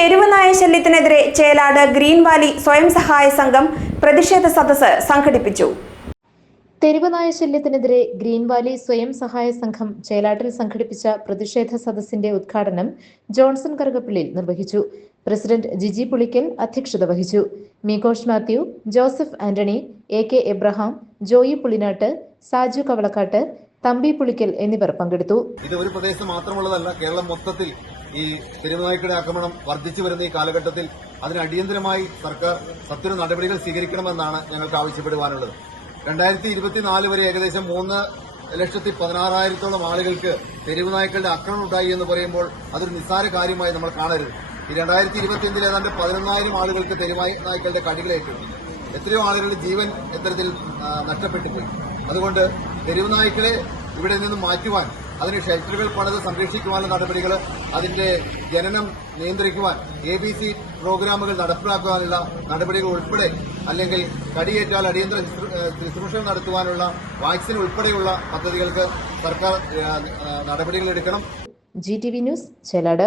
തെരുവ് നായ ശല്യത്തിനെതിരെ Chelad green Valley സ്വയം സഹായ സംഘം പ്രതിഷേധ സദസ്സ് സംഘടിപ്പിച്ചു. തെരുവ് നായ ശല്യത്തിനെതിരെ ഗ്രീൻ വാലി സ്വയം സഹായ സംഘം ചേലാട്ടിൽ സംഘടിപ്പിച്ച പ്രതിഷേധ സദസ്സിന്റെ ഉദ്ഘാടനം ജോൺസൺ കറുകപ്പള്ളിയിൽ നിർവഹിച്ചു. പ്രസിഡന്റ് ജിജി പുളിക്കൽ അധ്യക്ഷത വഹിച്ചു. മീകോഷ് മാത്യു, ജോസഫ് ആന്റണി, AK എബ്രഹാം, ജോയി പുളിനാട്ട്, സാജു കവളക്കാട്ട്, തമ്പി പുളിക്കൽ എന്നിവർ പങ്കെടുത്തു. ഇത് ഒരു പ്രദേശത്ത് മാത്രമുള്ളതല്ല, കേരളം മൊത്തത്തിൽ ഈ തെരുവുനായ്ക്കളുടെ ആക്രമണം വർദ്ധിച്ചു വരുന്ന ഈ കാലഘട്ടത്തിൽ അതിന് അടിയന്തരമായി സർക്കാർ സത്വര നടപടികൾ സ്വീകരിക്കണമെന്നാണ് ഞങ്ങൾക്ക് ആവശ്യപ്പെടുവാനുള്ളത്. 2024 വരെ ഏകദേശം 3,16,000 ആളുകൾക്ക് തെരുവുനായ്ക്കളുടെ ആക്രമണം ഉണ്ടായി എന്ന് പറയുമ്പോൾ അതൊരു നിസ്സാര കാര്യമായി നമ്മൾ കാണരുത്. ഈ 2025 ഏതാണ്ട് 11,000 ആളുകൾക്ക് തെരുവുനായ്ക്കളുടെ കടികളേറ്റിട്ടുണ്ട്. എത്രയോ ആളുകളുടെ ജീവൻ ഇത്തരത്തിൽ നഷ്ടപ്പെട്ടുപോയി. അതുകൊണ്ട് തെരുവുനായ്ക്കളെ ഇവിടെ നിന്ന് മാറ്റുവാൻ, അതിന് ഷെൽട്ടറുകൾ പണിത് സംരക്ഷിക്കുവാനുള്ള നടപടികൾ, അതിന്റെ ജനനം നിയന്ത്രിക്കുവാൻ ABC പ്രോഗ്രാമുകൾ നടപ്പിലാക്കുവാനുള്ള നടപടികൾ ഉൾപ്പെടെ, അല്ലെങ്കിൽ കടിയേറ്റാൽ അടിയന്തര ശുശ്രൂഷ നടത്തുവാനുള്ള വാക്സിൻ ഉൾപ്പെടെയുള്ള പദ്ധതികൾക്ക് സർക്കാർ നടപടികൾ എടുക്കണം. GTV news Chelad.